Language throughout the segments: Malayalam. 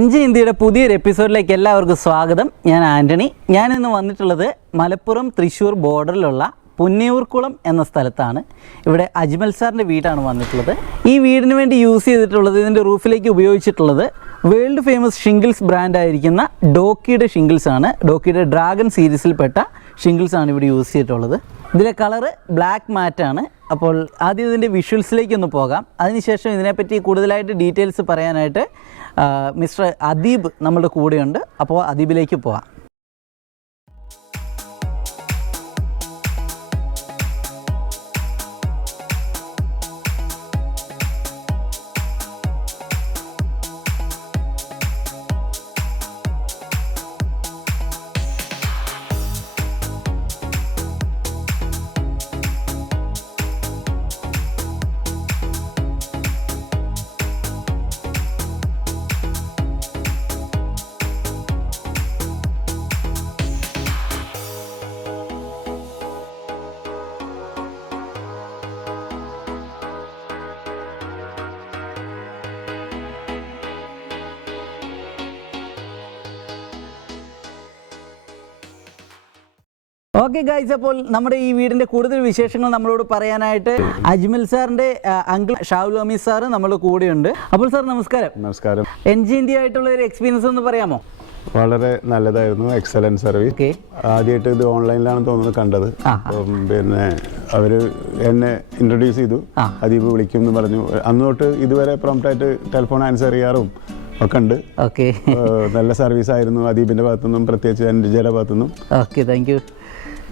njindiയുടെ പുതിയൊരു എപ്പിസോഡിലേക്ക് എല്ലാവർക്കും സ്വാഗതം. ഞാൻ ആൻ്റണി. ഞാനിന്ന് വന്നിട്ടുള്ളത് മലപ്പുറം തൃശ്ശൂർ ബോർഡറിലുള്ള പുന്നയൂർക്കുളം എന്ന സ്ഥലത്താണ്. ഇവിടെ അജ്മൽ സാറിൻ്റെ വീടാണ് വന്നിട്ടുള്ളത്. ഈ വീടിന് വേണ്ടി യൂസ് ചെയ്തിട്ടുള്ളത്, ഇതിൻ്റെ റൂഫിലേക്ക് ഉപയോഗിച്ചിട്ടുള്ളത് വേൾഡ് ഫേമസ് ഷിംഗിൾസ് ബ്രാൻഡായിരിക്കുന്ന ഡോക്കിയുടെ ഷിംഗിൾസ് ആണ്. ഡോക്കിയുടെ ഡ്രാഗൺ സീരീസിൽപ്പെട്ട ഷിംഗിൾസ് ആണ് ഇവിടെ യൂസ് ചെയ്തിട്ടുള്ളത്. ഇതിലെ കളറ് ബ്ലാക്ക് മാറ്റാണ്. അപ്പോൾ ആദ്യം ഇതിൻ്റെ വിഷ്വൽസിലേക്കൊന്ന് പോകാം. അതിനുശേഷം ഇതിനെപ്പറ്റി കൂടുതലായിട്ട് ഡീറ്റെയിൽസ് പറയാനായിട്ട് മിസ്റ്റർ അദീബ് നമ്മളുടെ കൂടെയുണ്ട്. അപ്പോൾ അദീബിലേക്ക് പോകാം. ഓക്കെ ഗൈസ്, അപ്പോൾ നമ്മുടെ ഈ വീടിൻ്റെ കൂടുതൽ വിശേഷങ്ങൾ നമ്മളോട് പറയാനായിട്ട് അജ്മൽ സാറിൻ്റെ അങ്കിൾ ഷാവുൽ ഹമീദ് സാറ് നമ്മുടെ കൂടെയുണ്ട്. അപ്പോൾ സാർ നമസ്കാരം. നമസ്കാരം. njindia ആയിട്ടുള്ള ഒരു എക്സ്പീരിയൻസ് ഒന്ന് പറയാമോ? വളരെ നല്ലതായിരുന്നു, എക്സലന്റ് സർവീസ്. ആദ്യമായിട്ട് ഇത് ഓൺലൈനിലാണ് തോന്നുന്നത് കണ്ടത്. പിന്നെ അവർ എന്നെ ഇൻട്രൊഡ്യൂസ് ചെയ്തു, അദീബ് വിളിക്കും എന്ന് പറഞ്ഞു. അന്ന് തൊട്ട് ഇതുവരെ പ്രോംപ്റ്റായിട്ട് ടെലിഫോൺ ആൻസർ ചെയ്യാറും ഒക്കെ ഉണ്ട്. നല്ല സർവീസ് ആയിരുന്നു അദീബിൻ്റെ ഭാഗത്തുനിന്നും, പ്രത്യേകിച്ച് njindiയുടെ ഭാഗത്തുനിന്നും. Okay, thank you.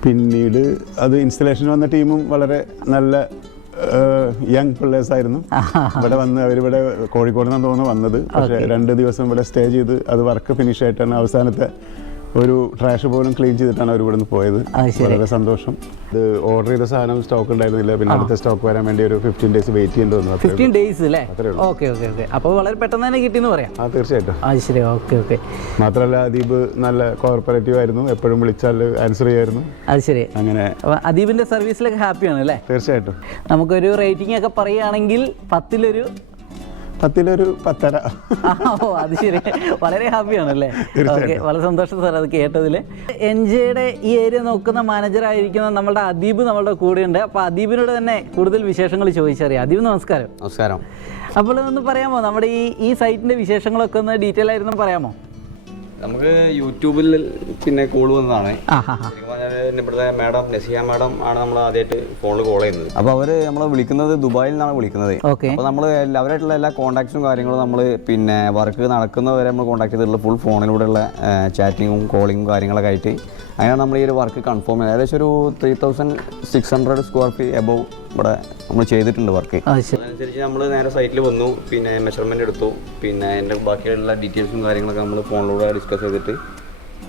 പിന്നീട് അത് ഇൻസ്റ്റലേഷൻ വന്ന ടീമും വളരെ നല്ല യങ് പിള്ളേഴ്സ് ആയിരുന്നു. ഇവിടെ വന്ന് അവരിവിടെ കോഴിക്കോട് നിന്നാണ് തോന്നുന്നു വന്നത്. പക്ഷേ 2 ദിവസം ഇവിടെ സ്റ്റേ ചെയ്ത് അത് വർക്ക് ഫിനിഷ് ആയിട്ടാണ് അവസാനത്തെ ഒരു ട്രാഷ് പോലും ക്ലീൻ ചെയ്തിട്ടാണ് അവർ ഇവിടെ നിന്ന് പോയത്. വളരെ സന്തോഷം. ഇത് ഓർഡർ ചെയ്ത സാധനം സ്റ്റോക്ക് ഉണ്ടായിരുന്നില്ല. പിന്നെ അടുത്ത സ്റ്റോക്ക് വരാൻ വേണ്ടി ഒരു 15 days വെയിറ്റ് ചെയ്യേണ്ടി വന്നു. 15 days അല്ലേ? Okay okay okay. അപ്പോൾ വളരെ പെട്ടെന്ന് തന്നെ കിട്ടിയെന്ന് പറയാം. തീർച്ചയായിട്ടും. ശരി, ഓക്കെ ഓക്കെ. മാത്രമല്ല അദീബ് നല്ല കോർപ്പറേറ്റീവ് ആയിരുന്നു, എപ്പോഴും വിളിച്ചാൽ ആൻസർ ചെയ്യായിരുന്നു. അത് ശരി. അങ്ങനെ അദീബിന്റെ സർവീസിലൊക്കെ ഹാപ്പിയാണ് അല്ലേ? തീർച്ചയായിട്ടും. നമുക്കൊരു റേറ്റിംഗ് ഒക്കെ പറയുകയാണെങ്കിൽ 10-ലൊരു 10-10.5. അത് ശരി, വളരെ ഹാപ്പിയാണല്ലേ? ഓക്കെ, വളരെ സന്തോഷം സാർ അത് കേട്ടതിൽ. njയുടെ ഈ ഏരിയ നോക്കുന്ന മാനേജർ ആയിരിക്കുന്ന നമ്മളുടെ അദീബ് നമ്മളുടെ കൂടെയുണ്ട്. അപ്പോൾ അദീബിനോട് തന്നെ കൂടുതൽ വിശേഷങ്ങൾ ചോദിച്ചറിയാം. അദീബ് നമസ്കാരം. നമസ്കാരം. അപ്പോൾ ഒന്ന് പറയാമോ, നമ്മുടെ ഈ സൈറ്റിൻ്റെ വിശേഷങ്ങളൊക്കെ ഒന്ന് ഡീറ്റെയിൽ ആയിരുന്നു പറയാമോ? നമുക്ക് യൂട്യൂബിൽ പിന്നെ കോൾ വന്നതാണ്. ഇവിടുത്തെ മാഡം നസിയ മാഡം ആണ് നമ്മൾ ആദ്യമായിട്ട് ഫോണിൽ കോൾ ചെയ്യുന്നത്. അപ്പോൾ അവർ നമ്മളെ വിളിക്കുന്നത് ദുബായിൽ നിന്നാണ് വിളിക്കുന്നത്. അപ്പോൾ നമ്മൾ അവരായിട്ടുള്ള എല്ലാ കോൺടാക്ട്സും കാര്യങ്ങളും നമ്മൾ പിന്നെ വർക്ക് നടക്കുന്നവരെ നമ്മൾ കോൺടാക്ട് ചെയ്തിട്ടുള്ള ഫുൾ ഫോണിലൂടെയുള്ള ചാറ്റിങ്ങും കോളിങ്ങും കാര്യങ്ങളൊക്കെ ആയിട്ട് അങ്ങനെയാണ് നമ്മൾ ഈ ഒരു വർക്ക് കൺഫേം ചെയ്യുന്നത്. ഏകദേശം ഒരു 3600 സ്ക്വയർ ഫീറ്റ് എബവ് ഇവിടെ നമ്മൾ ചെയ്തിട്ടുണ്ട് വർക്ക്. അതനുസരിച്ച് നമ്മൾ നേരെ സൈറ്റിൽ വന്നു, പിന്നെ മെഷർമെൻറ്റ് എടുത്തു, പിന്നെ അതിൻ്റെ ബാക്കിയുള്ള ഡീറ്റെയിൽസും കാര്യങ്ങളൊക്കെ നമ്മൾ ഫോണിലൂടെ ഡിസ്കസ് ചെയ്തിട്ട്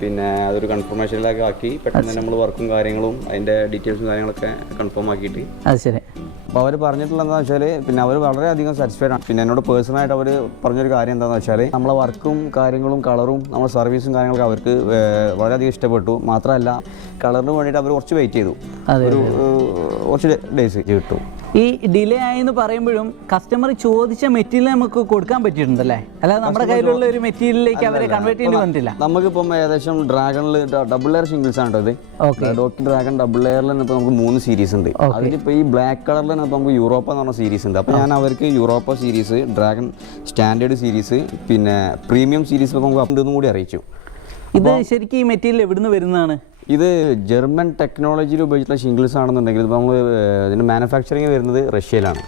പിന്നെ അതൊരു കൺഫർമേഷനിലേക്ക് ആക്കി പെട്ടെന്ന് തന്നെ നമ്മൾ വർക്കും കാര്യങ്ങളും അതിൻ്റെ ഡീറ്റെയിൽസും കാര്യങ്ങളൊക്കെ കൺഫേം ആക്കിയിട്ട്. അത് ശരി. അപ്പോൾ അവർ പറഞ്ഞിട്ടുള്ളതെന്ന് വെച്ചാൽ പിന്നെ അവർ വളരെയധികം സാറ്റിസ്ഫൈഡ് ആണ്. പിന്നെ എന്നോട് പേഴ്സണലായിട്ട് അവർ പറഞ്ഞൊരു കാര്യം എന്താണെന്ന് വെച്ചാൽ നമ്മളെ വർക്കും കാര്യങ്ങളും കളറും നമ്മുടെ സർവീസും കാര്യങ്ങളൊക്കെ അവർക്ക് വളരെയധികം ഇഷ്ടപ്പെട്ടു. മാത്രമല്ല കളറിന് വേണ്ടിയിട്ട് അവർ കുറച്ച് വെയിറ്റ് ചെയ്തു, ഒരു കുറച്ച് ഡേയ്സ് കിട്ടും. ഈ ഡിലേ ആയെന്ന് പറയുമ്പോഴും കസ്റ്റമർ ചോദിച്ച മെറ്റീരിയൽ നമുക്ക് കൊടുക്കാൻ പറ്റിയിട്ടുണ്ടല്ലേ? അല്ലാതെ നമ്മുടെ കയ്യിലുള്ള ഒരു മെറ്റീരിയലിലേക്ക് അവരെ കൺവേർട്ട് ചെയ്യേണ്ടി വന്നിട്ടില്ല. നമുക്കിപ്പം ഏകദേശം ഡ്രാഗണിൽ ഡബിൾ ലെയർ ഷിംഗിൾസ് ആണ് ഇത്. ഡോക്കി ഡ്രാഗൺ ഡബിൾ ലെയറിൽ ഇപ്പോൾ നമുക്ക് 3 സീരീസ് ഉണ്ട്. അതിലിപ്പോൾ ഈ ബ്ലാക്ക് കളറിൽ ഇപ്പോൾ നമുക്ക് യൂറോപ്പ എന്ന് പറഞ്ഞ സീരീസ് ഉണ്ട്. അപ്പോൾ ഞാൻ അവർക്ക് Europa series, dragon standard series, പിന്നെ പ്രീമിയം സീരീസ് നമുക്ക് ഉണ്ടെന്നും കൂടി അറിയിച്ചു. ഇത് ശരിക്കും ഈ മെറ്റീരിയൽ എവിടുന്ന് വരുന്നതാണ്? ഇത് ജർമ്മൻ ടെക്നോളജിയിൽ ഉപയോഗിച്ചിട്ടുള്ള ഷിംഗിൾസ് ആണെന്നുണ്ടെങ്കിൽ ഇപ്പോൾ നമ്മൾ ഇതിൻ്റെ മാനുഫാക്ചറിങ് വരുന്നത് റഷ്യയിലാണ്.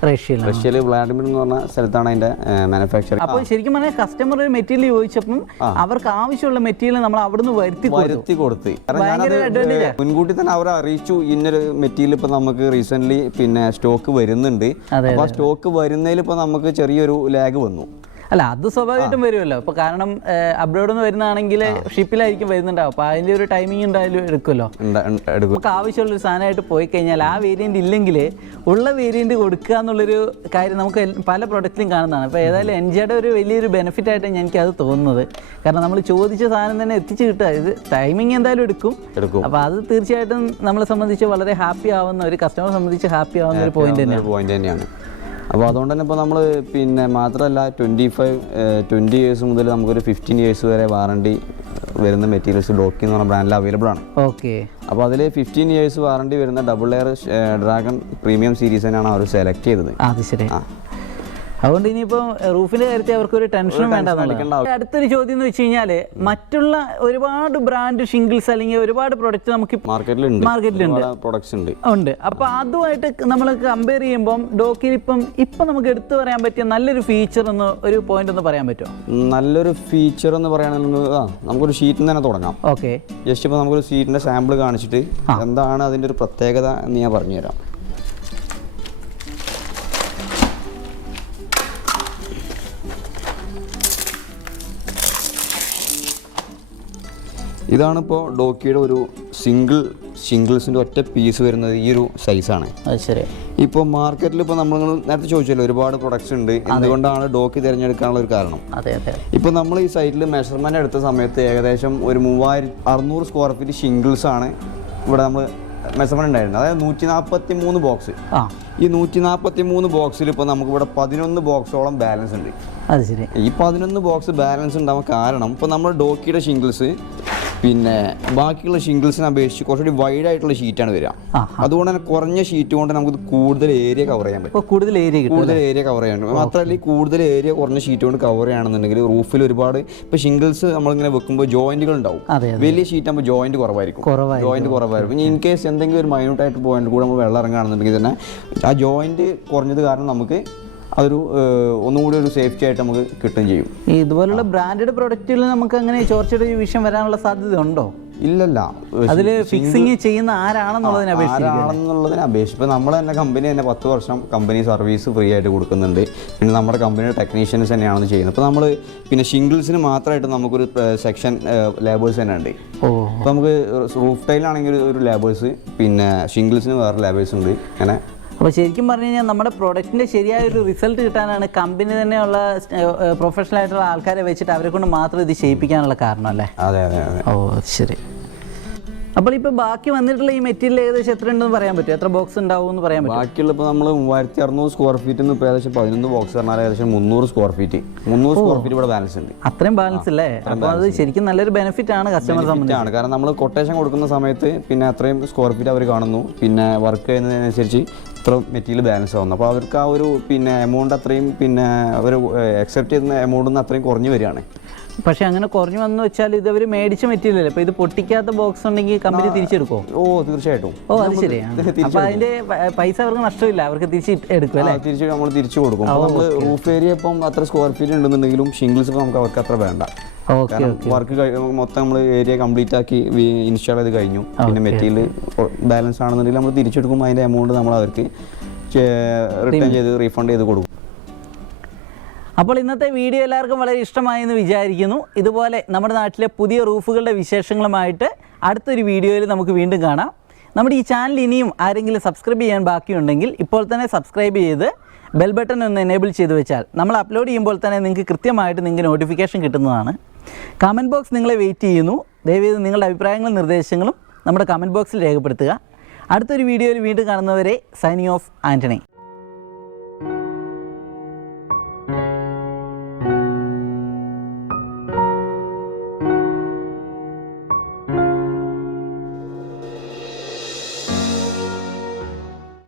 റഷ്യയിൽ വ്ളാഡിമിർ എന്ന് പറഞ്ഞ സ്ഥലത്താണ് അതിൻ്റെ മാനുഫാക്ചറിങ്. അപ്പോൾ ശരിക്കും പറഞ്ഞാൽ കസ്റ്റമർ ഒരു മെറ്റീരിയൽ ചോദിച്ചപ്പം അവർക്ക് ആവശ്യമുള്ള മെറ്റീരിയൽ നമ്മൾ അവിടുന്ന് വരുത്തി കൊടുത്ത്. കാരണം ഞാനത് മുൻകൂട്ടി തന്നെ അവരെ അറിയിച്ചു, ഇന്നൊരു മെറ്റീരിയൽ ഇപ്പോൾ നമുക്ക് റീസെൻ്റ്ലി പിന്നെ സ്റ്റോക്ക് വരുന്നുണ്ട്. അപ്പോൾ ആ സ്റ്റോക്ക് വരുന്നതിൽ ഇപ്പോൾ നമുക്ക് ചെറിയൊരു ലാഗ് വന്നു. അല്ല, അത് സ്വാഭാവികമായിട്ടും വരുമല്ലോ. ഇപ്പോൾ കാരണം അബ്രോഡിൽ നിന്ന് വരുന്നതാണെങ്കിൽ ഷിപ്പിലായിരിക്കും വരുന്നുണ്ടാവും. അപ്പോൾ അതിൻ്റെ ഒരു ടൈമിംഗ് എന്തായാലും എടുക്കുമല്ലോ. നമുക്ക് ആവശ്യമുള്ളൊരു സാധനമായിട്ട് പോയി കഴിഞ്ഞാൽ ആ വേരിയൻ്റ് ഇല്ലെങ്കിൽ ഉള്ള വേരിയൻ്റ് കൊടുക്കുക എന്നുള്ളൊരു കാര്യം നമുക്ക് പല പ്രൊഡക്റ്റിലും കാണുന്നതാണ്. അപ്പോൾ ഏതായാലും njയുടെ ഒരു വലിയൊരു ബെനിഫിറ്റ് ആയിട്ടാണ് എനിക്കത് തോന്നുന്നത്. കാരണം നമ്മൾ ചോദിച്ച സാധനം തന്നെ എത്തിച്ച് കിട്ടുക. ഇത് ടൈമിംഗ് എന്തായാലും എടുക്കും. അപ്പോൾ അത് തീർച്ചയായിട്ടും നമ്മളെ സംബന്ധിച്ച് വളരെ ഹാപ്പി ആവുന്ന, ഒരു കസ്റ്റമറെ സംബന്ധിച്ച് ഹാപ്പി ആവുന്ന ഒരു പോയിന്റ് തന്നെയാണ്. അപ്പോൾ അതുകൊണ്ട് തന്നെ ഇപ്പോൾ നമ്മൾ പിന്നെ മാത്രമല്ല 20 ഇയേഴ്സ് മുതൽ നമുക്കൊരു 15 ഇയേഴ്സ് വരെ വാറണ്ടി വരുന്ന മെറ്റീരിയൽസ് ഡോക്കി എന്ന് പറഞ്ഞ ബ്രാൻഡിൽ അവൈലബിൾ ആണ്. ഓക്കെ. അപ്പോൾ അതിൽ 15 ഇയേഴ്സ് വാറണ്ടി വരുന്ന double layer dragon premium series തന്നെയാണ് അവർ സെലക്ട് ചെയ്തത്. അത് ശരി. അതുകൊണ്ട് ഇനിയിപ്പോൾ റൂഫിൻ്റെ കാര്യത്തിൽ അവർക്കൊരു ടെൻഷനും വേണ്ട. അടുത്തൊരു ചോദ്യം എന്ന് വെച്ച് കഴിഞ്ഞാൽ മറ്റുള്ള ഒരുപാട് ബ്രാൻഡ് ഷിംഗിൾസ് അല്ലെങ്കിൽ ഒരുപാട് പ്രൊഡക്റ്റ് നമുക്ക് മാർക്കറ്റിലുണ്ട്. പ്രൊഡക്ട്സ് ഉണ്ട്. അപ്പോൾ അതുമായിട്ട് നമ്മൾ കമ്പയർ ചെയ്യുമ്പോൾ ഡോക്കിൽ ഇപ്പം നമുക്ക് എടുത്തു പറയാൻ പറ്റിയ നല്ലൊരു ഫീച്ചർ ഒരു പോയിന്റ് ഒന്ന് പറയാൻ പറ്റുമോ? നല്ലൊരു ഫീച്ചർ എന്ന് പറയുകയാണെങ്കിൽ നമുക്കൊരു ഷീറ്റിൽ തന്നെ തുടങ്ങാം. ഓക്കെ. ജസ്റ്റ് ഇപ്പോൾ നമുക്കൊരു ഷീറ്റിൻ്റെ സാമ്പിൾ കാണിച്ചിട്ട് എന്താണ് അതിൻ്റെ ഒരു പ്രത്യേകത എന്ന് ഞാൻ പറഞ്ഞുതരാം. ഇതാണിപ്പോൾ ഡോക്കിയുടെ ഒരു സിംഗിൾ ഷിംഗിൾസിൻ്റെ ഒറ്റ പീസ് വരുന്നത് ഈ ഒരു സൈസാണ്. അത് ശരി. ഇപ്പോൾ മാർക്കറ്റിൽ ഇപ്പോൾ നമ്മൾ നേരത്തെ ചോദിച്ചല്ലോ ഒരുപാട് പ്രൊഡക്ട്സ് ഉണ്ട്, എന്തുകൊണ്ടാണ് ഡോക്കി തിരഞ്ഞെടുക്കാനുള്ള ഒരു കാരണം. ഇപ്പോൾ നമ്മൾ ഈ സൈറ്റിൽ മെഷർമെൻ്റ് എടുത്ത സമയത്ത് ഏകദേശം ഒരു 3600 സ്ക്വയർ ഫീറ്റ് ഷിംഗിൾസ് ആണ് ഇവിടെ നമ്മൾ മെഷർമെൻ്റ് ഉണ്ടായിരുന്നത്. അതായത് 143 ബോക്സ്. ഈ 143 ബോക്സിൽ ഇപ്പോൾ നമുക്കിവിടെ 11 ബോക്സോളം ബാലൻസ് ഉണ്ട്. അത് ശരി. ഈ 11 ബോക്സ് ബാലൻസ് ഉണ്ടാവാൻ കാരണം ഇപ്പോൾ നമ്മൾ ഡോക്കിയുടെ ഷിംഗിൾസ് പിന്നെ ബാക്കിയുള്ള ഷിംഗിൾസിനെ അപേക്ഷിച്ച് കുറച്ചുകൂടി വൈഡ് ആയിട്ടുള്ള ഷീറ്റാണ് വരിക. അതുകൊണ്ട് തന്നെ കുറഞ്ഞ ഷീറ്റ് കൊണ്ട് നമുക്ക് കൂടുതൽ ഏരിയ കവർ ചെയ്യാൻ പറ്റും. കൂടുതൽ ഏരിയ കവർ ചെയ്യാൻ പറ്റും. മാത്രമല്ല ഈ കൂടുതൽ ഏരിയ കുറഞ്ഞ ഷീറ്റ് കൊണ്ട് കവർ ചെയ്യുകയാണെന്നുണ്ടെങ്കിൽ റൂഫിൽ ഒരുപാട് ഇപ്പോൾ ഷിംഗിൾസ് നമ്മളിങ്ങനെ വെക്കുമ്പോൾ ജോയിന്റുകൾ ഉണ്ടാവും. വലിയ ഷീറ്റ് ആകുമ്പോൾ ജോയിന്റ് കുറവായിരിക്കും. ഇൻ കേസ് എന്തെങ്കിലും ഒരു മൈന്യൂട്ടായിട്ട് പോയിന്റ് കൂടെ നമ്മൾ വെള്ളം ഇറങ്ങുകയാണെന്നുണ്ടെങ്കിൽ തന്നെ ആ ജോയിന്റ് കുറഞ്ഞത് കാരണം നമുക്ക് അതൊരു ഒന്നുകൂടി ഒരു സേഫ്റ്റി ആയിട്ട് നമുക്ക് കിട്ടുകയും ചെയ്യും. ഇതുപോലുള്ള ബ്രാൻഡഡ് പ്രൊഡക്റ്റുകൾ നമുക്ക് അങ്ങനെ ചോർച്ചയുടെ വിഷയം വരാനുള്ള സാധ്യത ഉണ്ടോ? ഇല്ലല്ല. അതിൽ ഫിക്സിങ് ചെയ്യുന്ന ആരാണെന്നുള്ളതിനെ അപേക്ഷിച്ച് ഇപ്പോൾ നമ്മൾ തന്നെ കമ്പനി തന്നെ 10 വർഷം കമ്പനി സർവീസ് ഫ്രീ ആയിട്ട് കൊടുക്കുന്നുണ്ട്. പിന്നെ നമ്മുടെ കമ്പനിയുടെ ടെക്നീഷ്യൻസ് തന്നെയാണ് ചെയ്യുന്നത്. ഇപ്പോൾ നമ്മൾ പിന്നെ ഷിംഗിൾസിന് മാത്രമായിട്ട് നമുക്കൊരു സെക്ഷൻ ലേബേഴ്സ് തന്നെ ഉണ്ട്. അപ്പോൾ നമുക്ക് റൂഫ് ടൈലാണെങ്കിൽ ഒരു ലേബേഴ്സ്, പിന്നെ ഷിംഗിൾസിന് വേറെ ലേബേഴ്സ് ഉണ്ട്. അങ്ങനെ അപ്പോൾ ശരിക്കും പറഞ്ഞു കഴിഞ്ഞാൽ നമ്മുടെ പ്രൊഡക്റ്റിൻ്റെ ശരിയായൊരു റിസൾട്ട് കിട്ടാനാണ് കമ്പനി തന്നെയുള്ള പ്രൊഫഷണൽ ആയിട്ടുള്ള ആൾക്കാരെ വെച്ചിട്ട് അവരെ കൊണ്ട് മാത്രം ഇത് ചെയ്യിപ്പിക്കാനുള്ള കാരണം അല്ലേ? അതെ. ഓ ശരി. അപ്പോൾ ഇപ്പോൾ ബാക്കി വന്നിട്ടുള്ള ഈ മെറ്റീരിയൽ ഏകദേശം എത്ര ഉണ്ടെന്ന് പറയാൻ പറ്റും? എത്ര ബോക്സ് ഉണ്ടാവും എന്ന് പറയാൻ പറ്റും? ബാക്കിയുള്ള ഇപ്പോൾ നമ്മൾ 3600 സ്ക്വയർ ഫീറ്റ് ഇപ്പോൾ ഏകദേശം 11 ബോക്സ് പറഞ്ഞാൽ ഏകദേശം 300 സ്ക്വയർ ഫീറ്റ് ഇവിടെ ബാലൻസ് ഉണ്ട്. അത്രയും ബാലൻസ് അല്ലേ? അപ്പോൾ അത് ശരിക്കും നല്ലൊരു ബെനിഫിറ്റ് ആണ് കസ്റ്റമർ സംബന്ധിച്ചാണ്. കാരണം നമ്മൾ കൊട്ടേഷൻ കൊടുക്കുന്ന സമയത്ത് പിന്നെ അത്രയും സ്ക്വയർ ഫീറ്റ് അവർ കാണുന്നു, പിന്നെ വർക്ക് ചെയ്യുന്നതിനനുസരിച്ച് ഇത്ര മെറ്റീരിയൽ ബാലൻസ് ആവുന്നു. അപ്പോൾ അവർക്ക് ആ ഒരു പിന്നെ എമൗണ്ട് അത്രയും പിന്നെ അവർ അക്സെപ്റ്റ് ചെയ്യുന്ന എമൗണ്ടിൽ നിന്ന് അത്രയും കുറഞ്ഞു വരികയാണ്. പക്ഷെ അങ്ങനെ കുറഞ്ഞു വന്നു വെച്ചാൽ ഇത് അവർ മേടിച്ച മെറ്റീരിയൽ അല്ലേ? അപ്പോൾ ഇത് പൊട്ടിക്കാത്ത ബോക്സ് ഉണ്ടെങ്കിൽ കമ്പനി തിരിച്ചെടുക്കുമോ? തീർച്ചയായിട്ടും. അത് ശരിയാണ്. അപ്പോൾ അതിൻ്റെ പൈസ അവർക്ക് നഷ്ടമില്ല, അവർക്ക് തിരിച്ചെടുക്കും അല്ലേ? നമ്മൾ തിരിച്ചു കൊടുക്കും. നമ്മൾ റൂഫ് ഏരിയ ഇപ്പം അത്ര സ്ക്വയർ ഫീറ്റ് ഉണ്ടെന്നുണ്ടെങ്കിലും ഷിംഗിൾസ് ഇപ്പോൾ നമുക്ക് അവർക്ക് അത്ര വേണ്ട. വർക്ക് മൊത്തം നമ്മൾ ഏരിയ കംപ്ലീറ്റ് ആക്കി ഇൻസ്റ്റാൾ ചെയ്ത് കഴിഞ്ഞു. പിന്നെ മെറ്റീരിയൽ ബാലൻസ് ആണെന്നുണ്ടെങ്കിൽ നമ്മൾ തിരിച്ചെടുക്കുമ്പോൾ അതിൻ്റെ എമൗണ്ട് നമ്മൾ അവർക്ക് റിട്ടേൺ ചെയ്ത് റീഫണ്ട് ചെയ്ത് കൊടുക്കും. അപ്പോൾ ഇന്നത്തെ വീഡിയോ എല്ലാവർക്കും വളരെ ഇഷ്ടമായെന്ന് വിചാരിക്കുന്നു. ഇതുപോലെ നമ്മുടെ നാട്ടിലെ പുതിയ റൂഫുകളുടെ വിശേഷങ്ങളുമായിട്ട് അടുത്തൊരു വീഡിയോയിൽ നമുക്ക് വീണ്ടും കാണാം. നമ്മുടെ ഈ ചാനൽ ഇനിയും ആരെങ്കിലും സബ്സ്ക്രൈബ് ചെയ്യാൻ ബാക്കിയുണ്ടെങ്കിൽ ഇപ്പോൾ തന്നെ സബ്സ്ക്രൈബ് ചെയ്ത് ബെൽ ബട്ടൺ ഒന്ന് എനേബിൾ ചെയ്ത് വെച്ചാൽ നമ്മൾ അപ്ലോഡ് ചെയ്യുമ്പോൾ തന്നെ നിങ്ങൾക്ക് കൃത്യമായിട്ട് നിങ്ങൾക്ക് നോട്ടിഫിക്കേഷൻ കിട്ടുന്നതാണ്. കമൻറ്റ് ബോക്സ് നിങ്ങളെ വെയിറ്റ് ചെയ്യുന്നു. ദയവേത് നിങ്ങളുടെ അഭിപ്രായങ്ങളും നിർദ്ദേശങ്ങളും നമ്മുടെ കമൻറ്റ് ബോക്സിൽ രേഖപ്പെടുത്തുക. അടുത്തൊരു വീഡിയോയിൽ വീണ്ടും കാണുന്നവരെ സൈനിങ് ഓഫ് ആൻ്റണി.